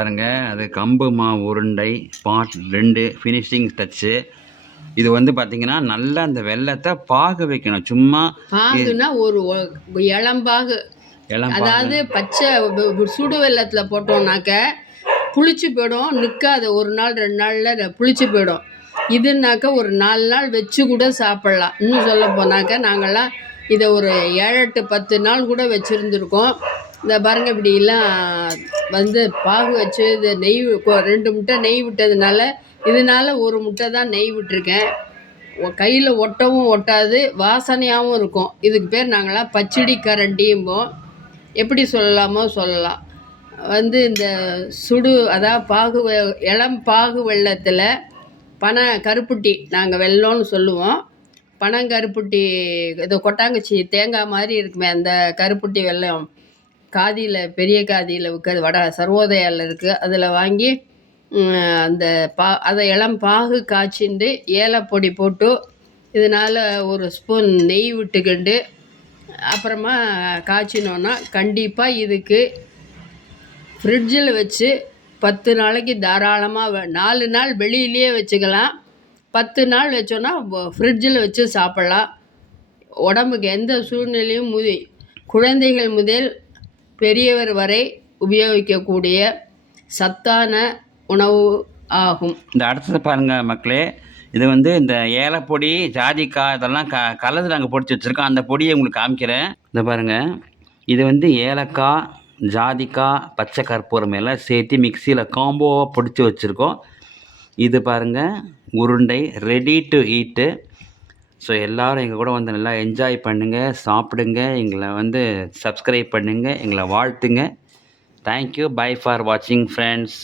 பாருங்க அது கம்பு மாவு உருண்டை பார்ட் ரெண்டு ஃபினிஷிங் டச்சு இது வந்து பார்த்தீங்கன்னா நல்லா அந்த வெள்ளத்தை பாகு வைக்கணும். சும்மா பாகுனா ஒரு இளம்பாகு இளம் பாகு. அதாவது பச்சை சுடு வெள்ளத்தில் போட்டோம்னாக்க புளிச்சு போயிடும். நிற்காது ஒரு நாள் ரெண்டு நாளில் புளிச்சு போயிடும். இதுனாக்க ஒரு நாலு நாள் வச்சு கூட சாப்பிட்லாம். இன்னும் சொல்ல போனாக்க நாங்கள்லாம் இதை ஒரு ஏழு எட்டு பத்து நாள் கூட வச்சுருந்துருக்கோம். இந்த பாருங்க இப்படிலாம் வந்து பாகு வச்சு இது நெய் ரெண்டு முட்டை நெய் விட்டதுனால இதனால் ஒரு முட்டை தான் நெய் விட்டுருக்கேன். கையில் ஒட்டவும் ஒட்டாது வாசனையாகவும் இருக்கும். இதுக்கு பேர் நாங்களாம் பச்சடி கரண்டியும்போம். எப்படி சொல்லலாமோ சொல்லலாம். வந்து இந்த சுடு அதாவது பாகு வெ- இளம் பாகு வெள்ளத்தில் பனை கருப்புட்டி நாங்கள் வெல்லம்னு சொல்லுவோம். பனங்கருப்புட்டி இது கொட்டாங்குச்சி தேங்காய் மாதிரி இருக்குமே அந்த கருப்புட்டி வெல்லம். காதியில் பெரிய காதியில் விற்கிறது வட சர்வோதயாவில் இருக்குது அதில் வாங்கி அந்த பா அதை இளம் பாகு காய்ச்சிண்டு ஏலப்பொடி போட்டு இதனால் ஒரு ஸ்பூன் நெய் விட்டுக்கிண்டு அப்புறமா காய்ச்சினோன்னா கண்டிப்பாக இதுக்கு ஃப்ரிட்ஜில் வச்சு பத்து நாளைக்கு தாராளமாக நாலு நாள் வெளியிலேயே வச்சுக்கலாம். பத்து நாள் வச்சோன்னா ஃப்ரிட்ஜில் வச்சு சாப்பிட்லாம். உடம்புக்கு எந்த சூழ்நிலையும் முதி குழந்தைகள் முதல் பெரியவர் வரை உபயோகிக்கக்கூடிய சத்தான உணவு ஆகும். இந்த அடுத்தது பாருங்கள் மக்களே இது வந்து இந்த ஏலப்பொடி ஜாதிக்காய் இதெல்லாம் க கலந்து நாங்கள் பொடிச்சு வச்சுருக்கோம். அந்த பொடியை உங்களுக்கு காமிக்கிறேன். இந்த பாருங்கள் இது வந்து ஏலக்காய் ஜாதிக்காய் பச்சை கற்பூரம் எல்லாம் சேர்த்து மிக்சியில் காம்போவாக பொடிச்சு வச்சுருக்கோம். இது பாருங்கள் உருண்டை ரெடி டு ஈட்டு ஸோ எல்லோரும் எங்கள் கூட வந்து நல்லா என்ஜாய் பண்ணுங்கள் சாப்பிடுங்க எங்களை வந்து சப்ஸ்கிரைப் பண்ணுங்கள் எங்களை வாழ்த்துங்க. தேங்க்யூ பை ஃபார் வாட்சிங் ஃப்ரெண்ட்ஸ்